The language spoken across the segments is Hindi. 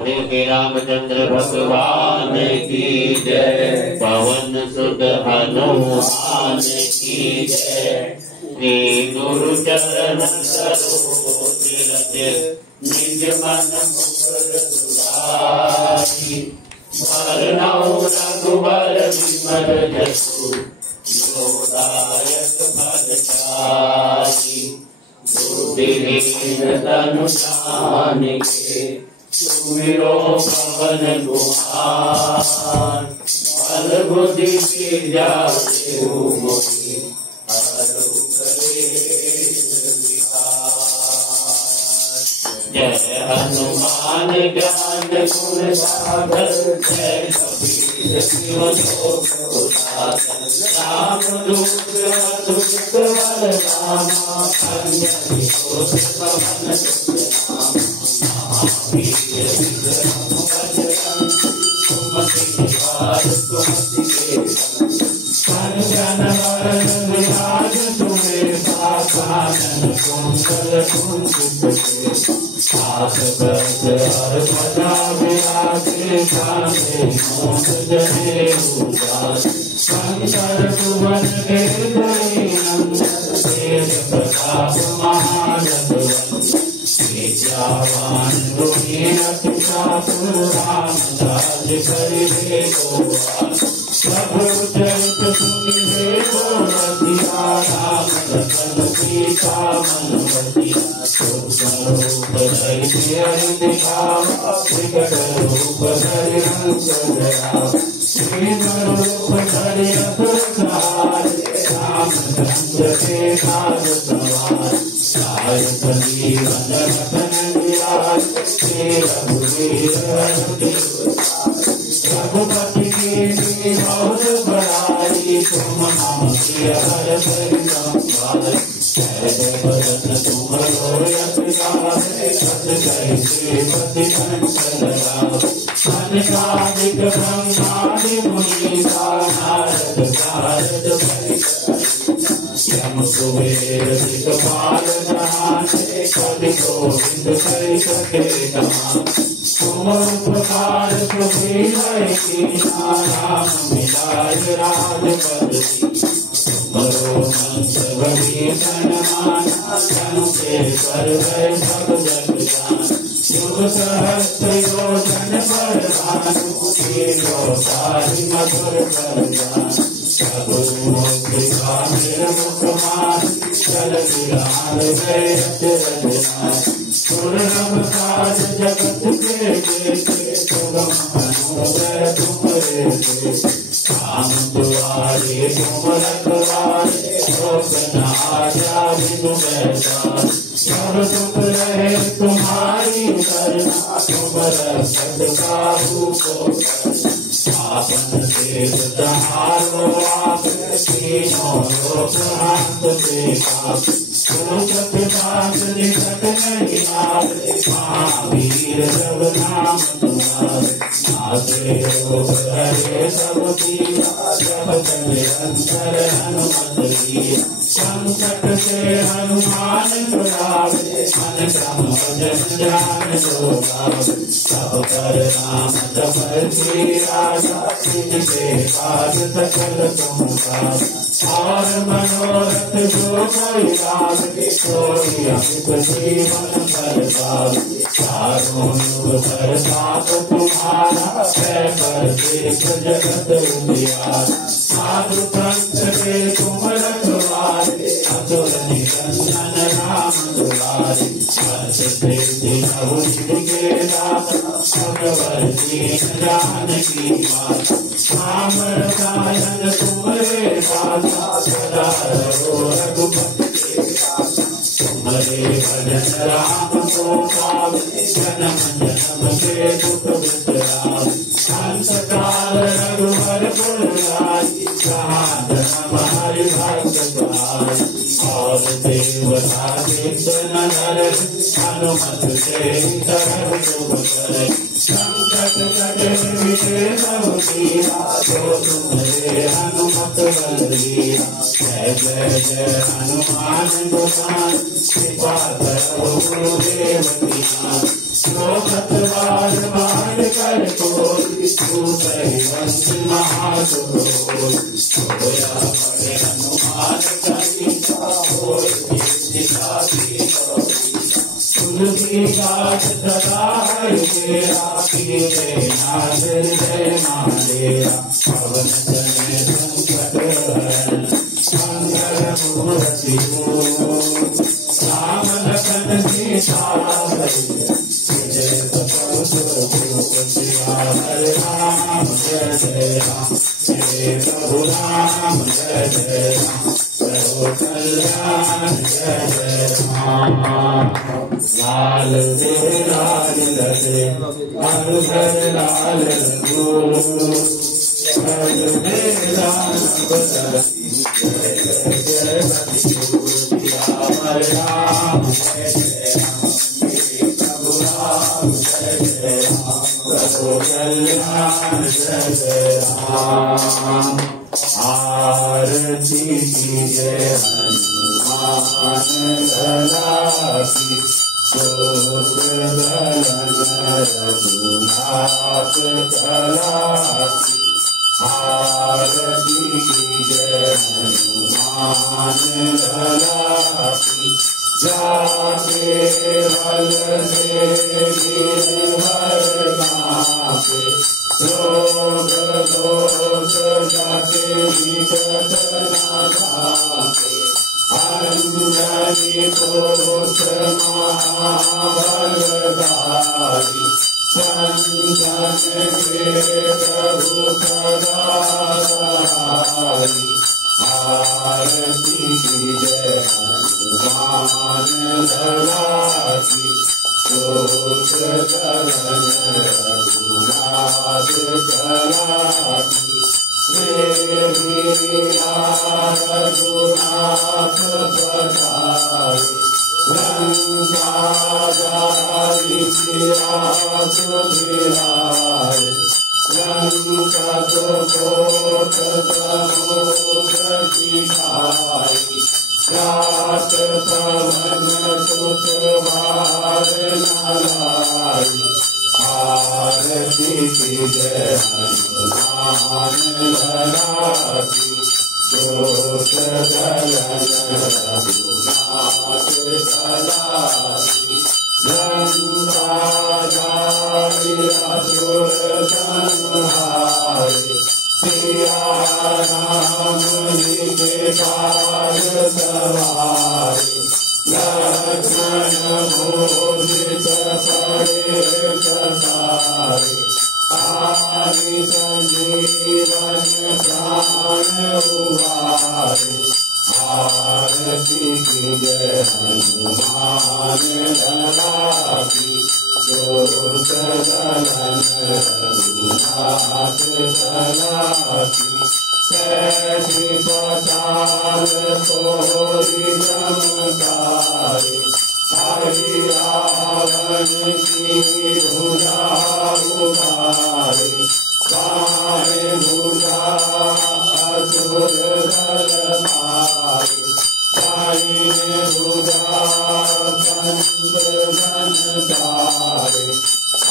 श्री रामचंद्र भगवान की जय। पवन सुत हनुमान की जय। श्री गुरु चरण सरोज रज निज मन मुकुर सुधारि। वरनौ रघुबर विमल जसु जो दायक फल चारि। बुद्धिहीन तनु जानिके सुमिरो पवन कुमार। बल बुद्धि विद्या देहु मोहि हरहु कलेश विकार। जय हनुमान ज्ञान गुण सागर जय कबीर शिव शोक साधन। रामदूत अतुलित बल धामा अंजनी कोश पवन सुत महावीर विक्रम बजरंग सुमति निवार सुमति के संग। जन वरण विराज सुबेसा कानन कुंडल कुंचित हाथ वज्र और ध्वजा विराजे कांधे मूंछ जनेऊ जात। शंकर सुवन केसरी नंदन तेज प्रताप महाजगवंदन। विद्यावान गुणी अति चातुर राम काज करिबे को आस। प्रभु चरित सुनिबे को रसिया राम लखन सीता मन बसिया। सूक्ष्म रूप धरि हरि दिखावा विकट रूप धरि हंस डरावा। श्रीधर रूप धरि असुर संहारे रामचंद्र के काज सवारे। सायक जीवन रतन विराज श्री रघुवीर हरि। रघुपति की बहुत बड़ाई तुम हम प्रिय भरत संभाल। जय भरत तुम यश गावे सत जय श्रीपति कंचन राम। सनकादिक ब्रह्मादि मुनीसा नारद सारद यम कुबेर दिक्पाल जहाने कवि गोविंद कहि सके कहां। तुम उपकार सुखी राम मिलाय राजपद। तुमरो मंत्र भीषण माना जन के कर गए सब जग जान। युग सहस्त्र योजन पर भानु तेरो साहि मधुर कर जान। प्रभु कृपा निर्मुख माहि चल विराम गए अचरज। सुरनभ काज जगत के जेते सुगम अनुग्रह तुमरे तेते। राम दुआरे तुम रखवारे शोक न आज्ञा बिनु बैठारे। सब सुख रहे तुम्हारी करना तुम रक्षक काहू को करना। आपन देश तुम्हारो आप तीनों लोक हाथ देखा। सुख पितास निकट नहीं आवे महावीर जब नाम तुम्हारे। नाथे रोग हरे सब पीरा जब निरंतर हनुमत वीरा। संकट से हनुमान छुड़ावे मन क्रम भजन ध्यान जो गावे। सब पर नाम जपति राजा जिनके काज सकल तुम पावे। और मनोरथ जो कोई लागे सोई अमित जीवन भर पावे। चारों युग प्रताप तुम्हारा है पर देश जगत उजियारा। साधु संत के तुम रखवारे असुर निकंदन राम दुलारे। हर्ष सिद्धि नवनिधि के दाता भगवत दीन जानकी माता। राम रसायन तुम्हारे दाता सदा रहो रघुपति के दाता। तुम्हारे भजन राम को पावे जन्म जन्म के दुख बिसरावे। अंत काल रघुवर पुर जाई जहाँ जन्म हरि भक्त गाई। और देवता चित्त न धरे हनुमत से सर्व शुभ करे। संकट कटे मिटे सब पीरा जो तुम्हारे हनुमत बलवीरा। जय जय जय हनुमान गोसाई कृपा करो गुरुदेव की नाम लोकत बार बार कर कोई सही वंश महासुर होया बड़े हनुमान कविता होई सीता की तुलसी गाछ सदा तेरा कीजे नादर जय मारेरा पवन जने संकट हरण मंगल मूर्ति हो राम लखन सीता जय हरे राम जय जय राम जय प्रभु राम जय जय राम प्रभु कल्याण जय जय राम लाल देह लाल लगे अनुधर लाल लगो हरे राम जय जय राम प्रभु राम जय जय राम प्रभु कल्याण जय जय राम आरती जय हनुमान गला की रघुनाथ कला की आरती जय हनुमान गला की जाके बल से गिरवर नाथे रोग दोष जाके विकट न जाके अंजनी पुरुष महाबलधारी संजन के प्रभु सदा सहारी आरती जय हनुमान गला की शोक करन रघुनाथ कला की रघुनाथ पधारे लंका जारी सियाज बिराजे लंका कोट समुद्र दिखाई रात पवन सुत बार न लाई आरती जय हनुमान गला की शोक करन रघुनाथ कला की लंका जारी असुर संहारे सिया राम के पार सवारे लक्ष्मण मोहित पड़े सतारे आदि संजीवन प्राण उबारे आरती जय हनुमान गला की शोक करन रघुनाथ कला की कैसी पताल तोरी चमकारे हरि रावण की भुजा उतारे काहे भुजा असुर दल मारे काहे भुजा पंच जन तारे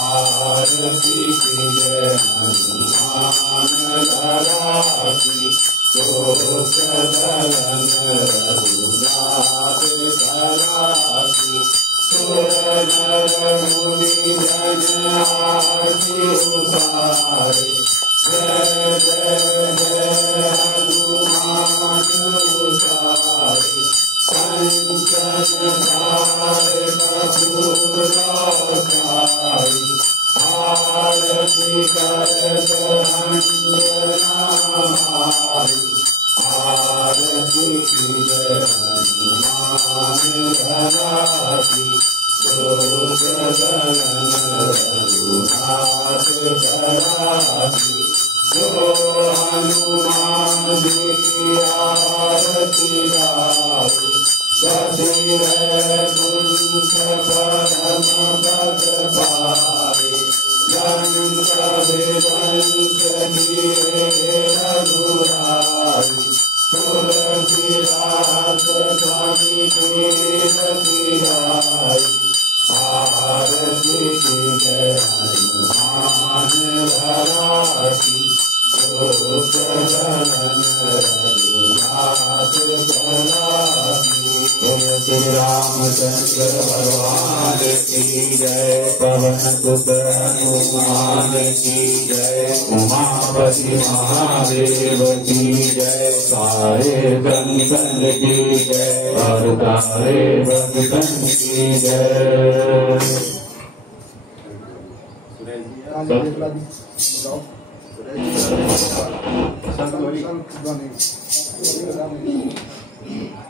आरती जय हनुमान गला की शोक करन रघुनाथ कला की सुर नर मुनि जन आरती उतारे जय जय जय हनुमान उतारे संचन धारे कपूर राई आरती करत अंजना मारी आरती जय हनुमान गला की शोक करन रघुनाथ कला की जो हनुमान की आरती गावे सती वैकुंठ परम पद पावे लंका विध्वंस किए रघुराई तुलसी बोलो श्री रामचंद्र भगवान की जय। पवन सुत हनुमान की जय। उमापति महादेव की जय। सारे संतन की जय और सारे भक्तन की जय। संत